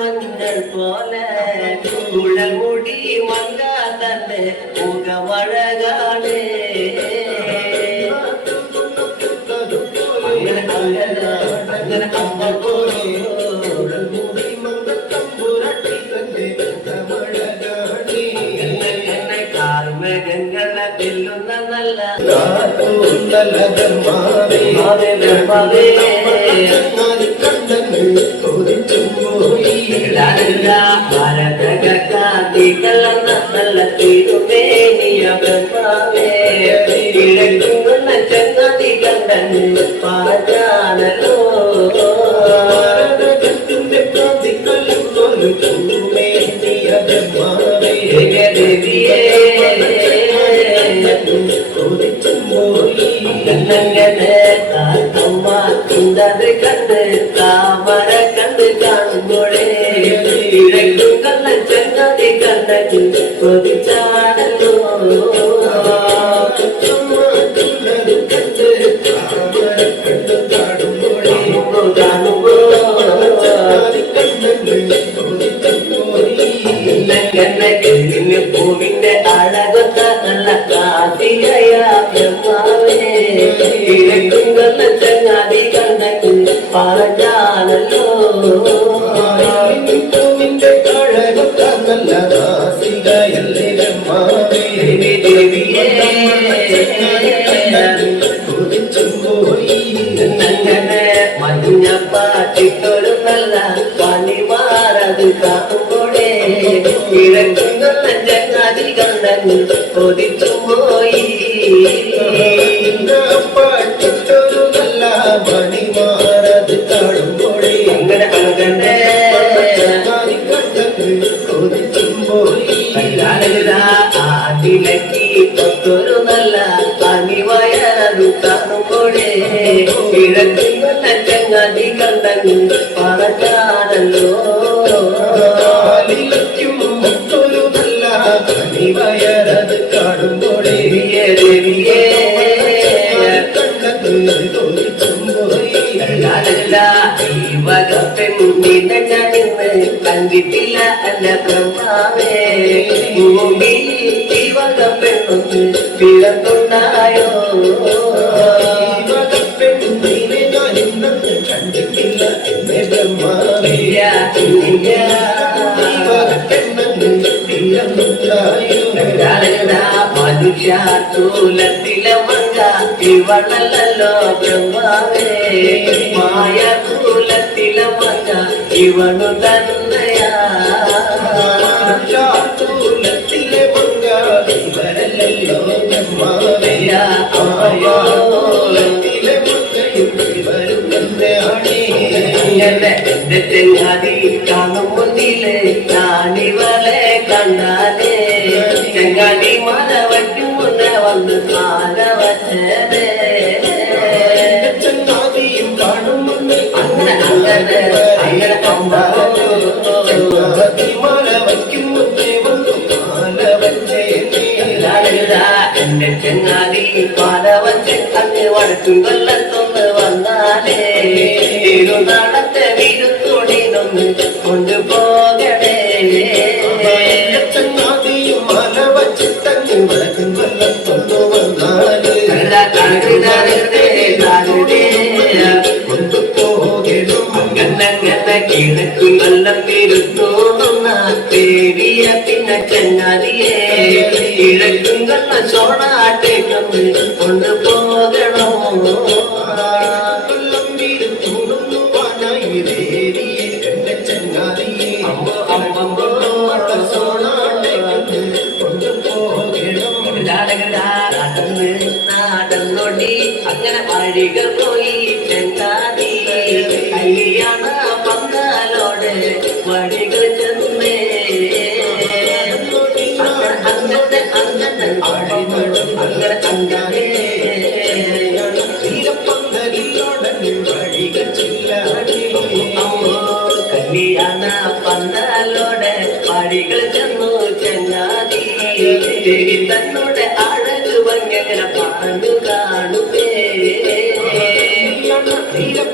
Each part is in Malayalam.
മഞ്ഞൾ പോലെ കുഴൽമുടി മങ്ക തന്നെ മുഖമഴകാണ് അങ്ങനെ അങ്ങനെ അങ്ങനെ അമ്മ പോലെ കാർമേഘങ്ങളെ വെല്ലുന്ന നല്ല ഭാരതകാന്തികളെന്ന നല്ല തിരുമേനിയ ബ്രഹ്മാവേ ഇഴക്കുന്ന ചങ്ങാതി കണ്ടന് പാചാനല്ലോ ദേവിയേ കണ്ണങ്ങനെ കാത്തമ്മ കുണ്ടത് കണ്ട് താമര കണ്ട് കാണുമ്പോഴേ ഇഴക്കും കണ്ണ ചങ്ങാതി കണ്ണു കൊതിച്ചാണല്ലോ പൂവിന്റെ അഴകൊത്ത നല്ല കാതികയ ബ്രഹ്മാവേ ഇഴക്കും കണ്ണ ചങ്ങാതി കണ്ണു പറഞ്ഞാണല്ലോ പൂവിന്റെ അഴകൊത്ത നല്ല കാതികയല്ലേ ബ്രഹ്മാവേ ദേവിയേ അങ്ങനെ മഞ്ഞപ്പാട്ടിട്ടൊരു നല്ല പണിമാറത് കാണുമ്പോഴേ ഇഴക്കും നല്ല ചങ്ങാതി കണ്ണു കൊതിച്ചു പോയി പാട്ടിട്ടൊരു നല്ല പണിമാറത് കാണുമ്പോഴേ അങ്ങനെ അങ്ങനെ കൊതിച്ചു പോയി ആട്ടിലക്കി തൊട്ടൊരു നല്ല പണിവയറത് കാണുമ്പോഴേ ഇഴക്കും നല്ല ചങ്ങാതി കണ്ണു പറഞ്ഞാണല്ലോ ൊരു നല്ല പണിവയറത് കാണുമ്പോഴേ ദേവിയേ പെണ്ണിനെ ഞാനിന്ന് കണ്ടിട്ടില്ല അല്ല ബ്രഹ്മാവേ ഈ വക പെണ്ണൊന്ന് പിറന്നുണ്ടായോ പെണ്ണിനെ ഞാനിന്ന് കണ്ടിട്ടില്ല എന്നെ ബ്രഹ്മാവേ മനുഷ്യത്തിലെ മങ്ക ഇവളല്ലോ ബ്രഹ്മാവേ മായകൂലത്തിലെ മങ്ക ഇവണു തന്നെയാ ൂലത്തിലെ മങ്ക ഇവരല്ലോ ബ്രഹ്മാവേ അമ്മയോലത്തിലെ മങ്കയും ഇവരും തന്നെയാണ് എന്റെ ചെങ്ങാതി കാണും മുന്നിലെ ഞാനിവളെ കണ്ടാലേ ചെങ്ങാതി മല വയ്ക്കും മുന്നേ വന്ന് മാല വച്ചേ ചെങ്ങാതിയും കാണും മുന്നിൽ അങ്ങനെ അങ്ങനെ അങ്ങനെ മല വയ്ക്കും മുന്നേ വന്ന് മാല വച്ചേ എന്റെ ചെങ്ങാതി മാല വച്ച് അങ്ങ് വടക്കും കൊല്ലത്തൊന്ന് വന്നാലേ നാളത്തെ വീടുത്തോടിനൊന്ന് കൊണ്ടുപോകണേ ചങ്ങാതിയും മല വച്ചിട്ടങ്ങ് വടക്കും കൊല്ലത്തൊന്ന് വന്നാലേ കൊണ്ടുപോകണം അങ്ങനെ കിഴക്കും കൊല്ലം വീടുത്തോടുന്ന പേടിയ പിന്നെ ചങ്ങാതിയെ കിഴക്കും കൊല്ല ചോണാട്ടേക്കൊന്ന് കൊണ്ടുപോകണോ നാടന്നൊടി അങ്ങനെ വഴികൾ പോയി ചെങ്ങാതി കല്യാണ പങ്കാലോട് വഴികൾ ചെന്നേ അങ്ങനെ അങ്ങനെ അങ്ങനെ അങ്ങനെ വഴികൾ ചെല്ലാടി കല്യാണ പന്തലോടെ വഴികൾ ചെന്നു ചെങ്ങാതി തന്നോടെ അഴക് ഭംഗിങ്ങനെ പറഞ്ഞു കാണുമേ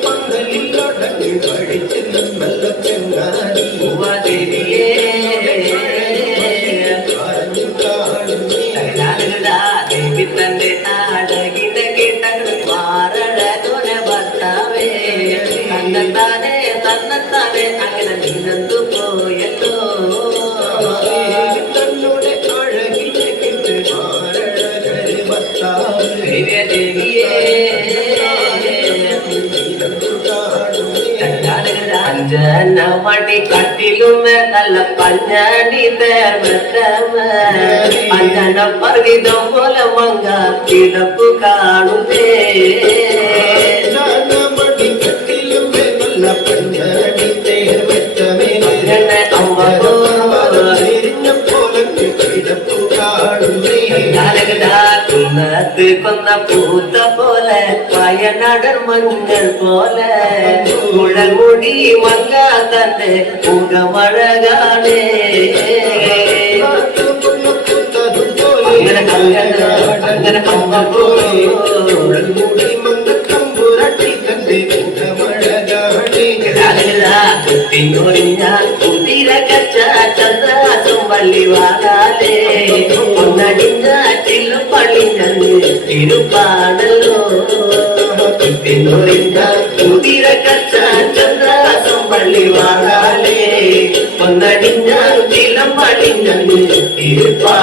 പന്തലിലോടെ വഴി ചെന്നു നല്ല ചെങ്ങാതി ഭൂവാദേവിയേ ദേവി തന്റെ നാടകിന്റെ കേട്ടങ്ങൾ മാറഴകൊന ഭർത്താവേ തന്നെത്താനെ തന്നെത്താനെ അങ്ങനെ നിന്നു പോയല്ലോ തന്നോടെ അഴകിന്റെ കേട്ട് മാറഴകരെ ഭർത്താവേ ദേവിയേ അഞ്ജനമണി കട്ടിലുമേ നല്ല പഞ്ഞാണി തേർമത്തമേ അഞ്ജന പർവിതം പോലെ മങ്ങ കിടപ്പു കാണുന്നേ അഞ്ജനമണി കട്ടിലുമേ നല്ല പഞ്ഞാണി തേർമത്തമേ അമ്മ പോലെ കിടപ്പു കാണുന്നേ കുന്നത്ത് കൊന്ന പൂത്ത പോലെ വയനാടൻ മഞ്ഞൾ പോലെ മുഴമുടി മങ്ങ തന്റെ മുഖമഴകാണേ അങ്ങനെ അമ്മ പോലെ മുഴമുടി മങ്ങ തമ്പുരട്ടി തന്റെ മുഖമഴകാണേ കുത്തിനൊരിഞ്ഞാൽ കുതിരകച്ച ചന്ദ്രാസം വള്ളി വാകാലേ ഒന്നടിഞ്ഞ ചില്ലും പള്ളിഞ്ഞ് തിരുപ്പാണല്ലോ കുത്തിനൊരിഞ്ഞാൽ കുതിരകച്ച ചന്ദ്രാസം വള്ളി വാകാലേ ഒന്നടിഞ്ഞ ചില്ലും പള്ളിഞ്ഞ് തിരുപ്പാ